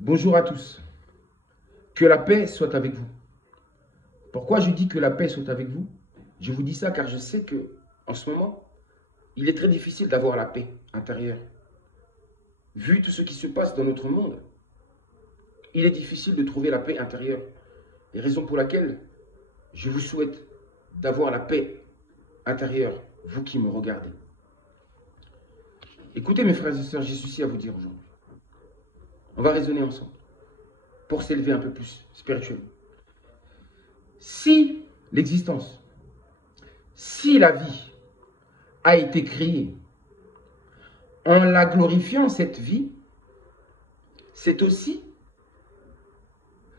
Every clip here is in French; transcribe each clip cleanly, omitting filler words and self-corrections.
Bonjour à tous. Que la paix soit avec vous. Pourquoi je dis que la paix soit avec vous? Je vous dis ça car je sais que en ce moment, il est très difficile d'avoir la paix intérieure. Vu tout ce qui se passe dans notre monde, il est difficile de trouver la paix intérieure. Et raison pour laquelle je vous souhaite d'avoir la paix intérieure, vous qui me regardez. Écoutez mes frères et sœurs, j'ai ceci à vous dire aujourd'hui. On va raisonner ensemble pour s'élever un peu plus spirituellement. Si l'existence, si la vie a été créée en la glorifiant, cette vie, c'est aussi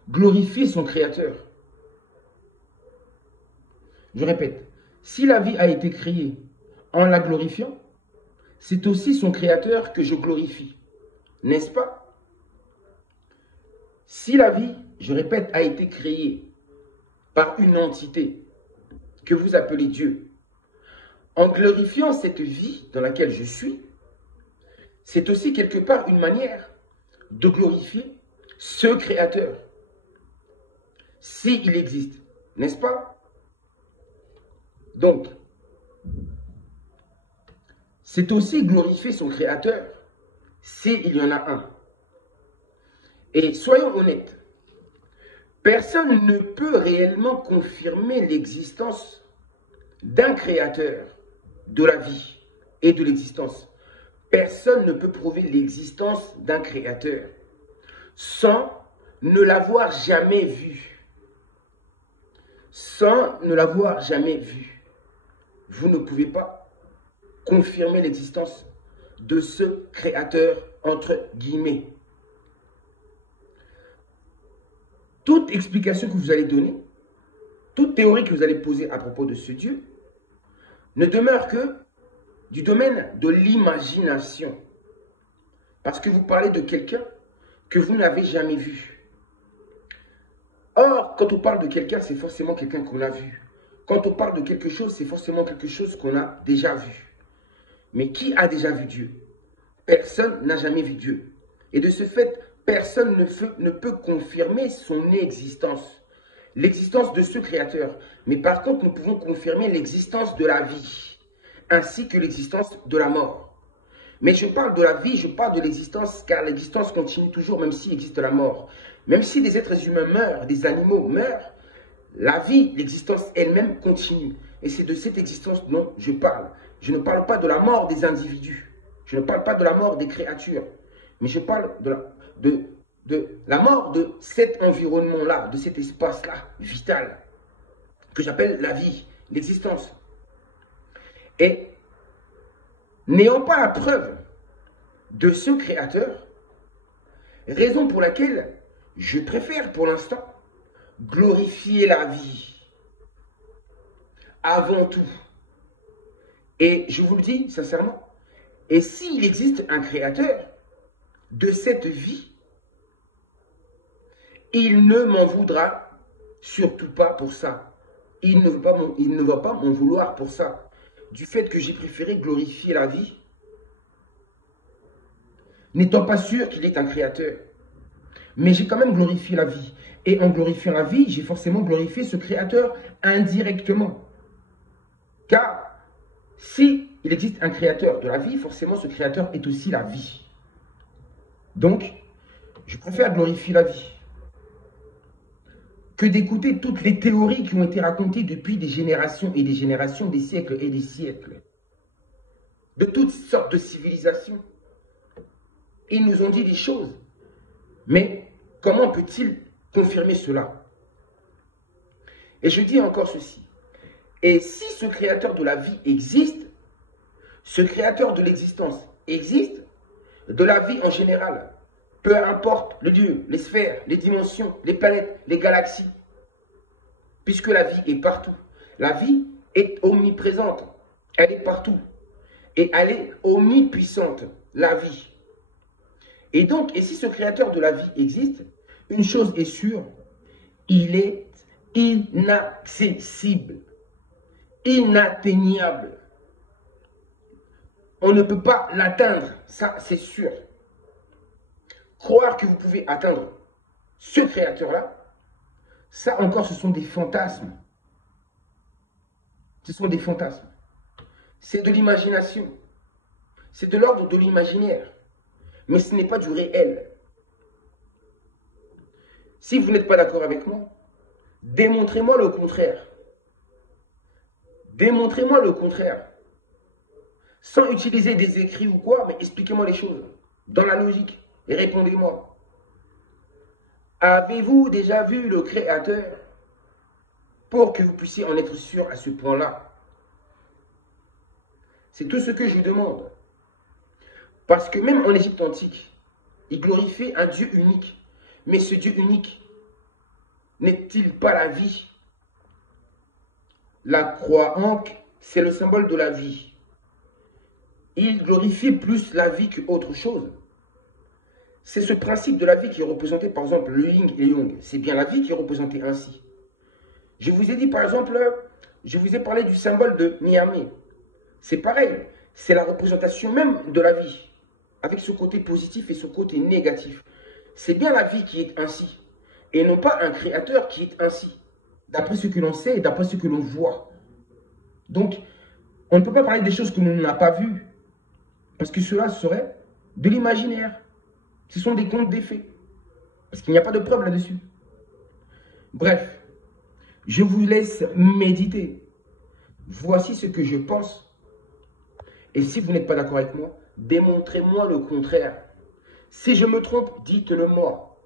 glorifier son créateur. Je répète, si la vie a été créée en la glorifiant, c'est aussi son créateur que je glorifie. N'est-ce pas? Si la vie, je répète, a été créée par une entité que vous appelez Dieu, en glorifiant cette vie dans laquelle je suis, c'est aussi quelque part une manière de glorifier ce créateur, s'il existe, n'est-ce pas? Donc, c'est aussi glorifier son créateur, s'il y en a un. Et soyons honnêtes, personne ne peut réellement confirmer l'existence d'un créateur de la vie et de l'existence. Personne ne peut prouver l'existence d'un créateur sans ne l'avoir jamais vu. Sans ne l'avoir jamais vu. Vous ne pouvez pas confirmer l'existence de ce créateur, entre guillemets. Toute explication que vous allez donner, toute théorie que vous allez poser à propos de ce Dieu, ne demeure que du domaine de l'imagination. Parce que vous parlez de quelqu'un que vous n'avez jamais vu. Or, quand on parle de quelqu'un, c'est forcément quelqu'un qu'on a vu. Quand on parle de quelque chose, c'est forcément quelque chose qu'on a déjà vu. Mais qui a déjà vu Dieu? Personne n'a jamais vu Dieu. Et de ce fait, personne ne peut confirmer son existence. L'existence de ce créateur. Mais par contre, nous pouvons confirmer l'existence de la vie, ainsi que l'existence de la mort. Mais je parle de la vie, je parle de l'existence, car l'existence continue toujours, même s'il existe la mort. Même si des êtres humains meurent, des animaux meurent, la vie, l'existence elle-même continue. Et c'est de cette existence dont je parle. Je ne parle pas de la mort des individus. Je ne parle pas de la mort des créatures. Mais je parle de la mort de cet environnement-là, de cet espace-là, vital, que j'appelle la vie, l'existence. Et n'ayant pas la preuve de ce créateur, raison pour laquelle je préfère pour l'instant glorifier la vie avant tout. Et je vous le dis sincèrement, et s'il existe un créateur de cette vie, il ne m'en voudra surtout pas pour ça. Il ne va pas m'en vouloir pour ça. Du fait que j'ai préféré glorifier la vie, n'étant pas sûr qu'il est un créateur. Mais j'ai quand même glorifié la vie. Et en glorifiant la vie, j'ai forcément glorifié ce créateur indirectement. Car si il existe un créateur de la vie, forcément ce créateur est aussi la vie. Donc, je préfère glorifier la vie que d'écouter toutes les théories qui ont été racontées depuis des générations et des générations, des siècles et des siècles, de toutes sortes de civilisations. Ils nous ont dit des choses. Mais comment peut-il confirmer cela? Et je dis encore ceci. Et si ce créateur de la vie existe, ce créateur de l'existence existe, de la vie en général, peu importe le lieu, les sphères, les dimensions, les planètes, les galaxies, puisque la vie est partout. La vie est omniprésente, elle est partout. Et elle est omnipuissante, la vie. Et donc, et si ce créateur de la vie existe, une chose est sûre, il est inaccessible, inatteignable. On ne peut pas l'atteindre, ça c'est sûr. croire que vous pouvez atteindre ce créateur-là, ça encore, ce sont des fantasmes. Ce sont des fantasmes. C'est de l'imagination. C'est de l'ordre de l'imaginaire. Mais ce n'est pas du réel. Si vous n'êtes pas d'accord avec moi, démontrez-moi le contraire. Démontrez-moi le contraire. Sans utiliser des écrits ou quoi, mais expliquez-moi les choses. Dans la logique. Et répondez-moi. Avez-vous déjà vu le Créateur pour que vous puissiez en être sûr à ce point-là? C'est tout ce que je vous demande. Parce que même en Égypte antique, ils glorifiaient un Dieu unique. Mais ce Dieu unique n'est-il pas la vie? La croix ancre, c'est le symbole de la vie. Il glorifie plus la vie qu'autre chose. C'est ce principe de la vie qui est représenté, par exemple, le yin et le yang. C'est bien la vie qui est représentée ainsi. Je vous ai dit, par exemple, je vous ai parlé du symbole de Niamey. C'est pareil, c'est la représentation même de la vie, avec ce côté positif et ce côté négatif. C'est bien la vie qui est ainsi, et non pas un créateur qui est ainsi, d'après ce que l'on sait et d'après ce que l'on voit. Donc, on ne peut pas parler des choses que l'on n'a pas vues, parce que cela serait de l'imaginaire. Ce sont des contes d'effets, parce qu'il n'y a pas de preuve là-dessus. Bref, je vous laisse méditer. Voici ce que je pense. Et si vous n'êtes pas d'accord avec moi, démontrez-moi le contraire. Si je me trompe, dites-le moi.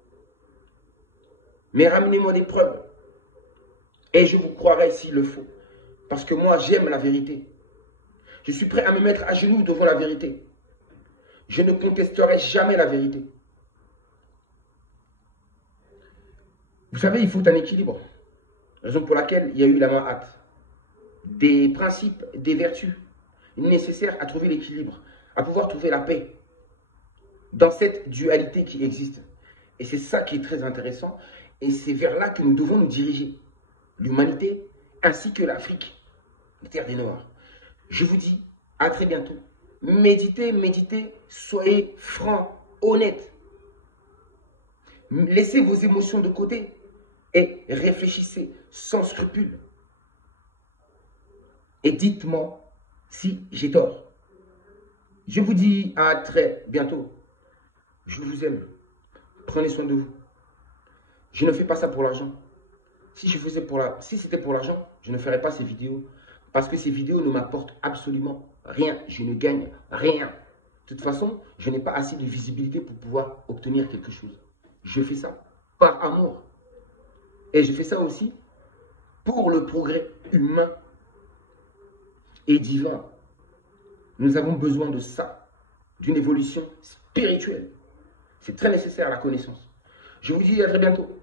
Mais ramenez-moi des preuves. Et je vous croirai s'il le faut. Parce que moi, j'aime la vérité. Je suis prêt à me mettre à genoux devant la vérité. Je ne contesterai jamais la vérité. Vous savez, il faut un équilibre. Raison pour laquelle il y a eu la Ma'at. Des principes, des vertus nécessaires à trouver l'équilibre, à pouvoir trouver la paix dans cette dualité qui existe. Et c'est ça qui est très intéressant. Et c'est vers là que nous devons nous diriger. L'humanité ainsi que l'Afrique, les terres des Noirs. Je vous dis à très bientôt. Méditez, méditez, soyez francs, honnêtes. Laissez vos émotions de côté et réfléchissez sans scrupule. Et dites-moi si j'ai tort. Je vous dis à très bientôt. Je vous aime. Prenez soin de vous. Je ne fais pas ça pour l'argent. Si c'était pour l'argent, je ne ferais pas ces vidéos. Parce que ces vidéos ne m'apportent absolument rien. Je ne gagne rien. De toute façon, je n'ai pas assez de visibilité pour pouvoir obtenir quelque chose. Je fais ça par amour. Et je fais ça aussi pour le progrès humain et divin. Nous avons besoin de ça, d'une évolution spirituelle. C'est très nécessaire, la connaissance. Je vous dis à très bientôt.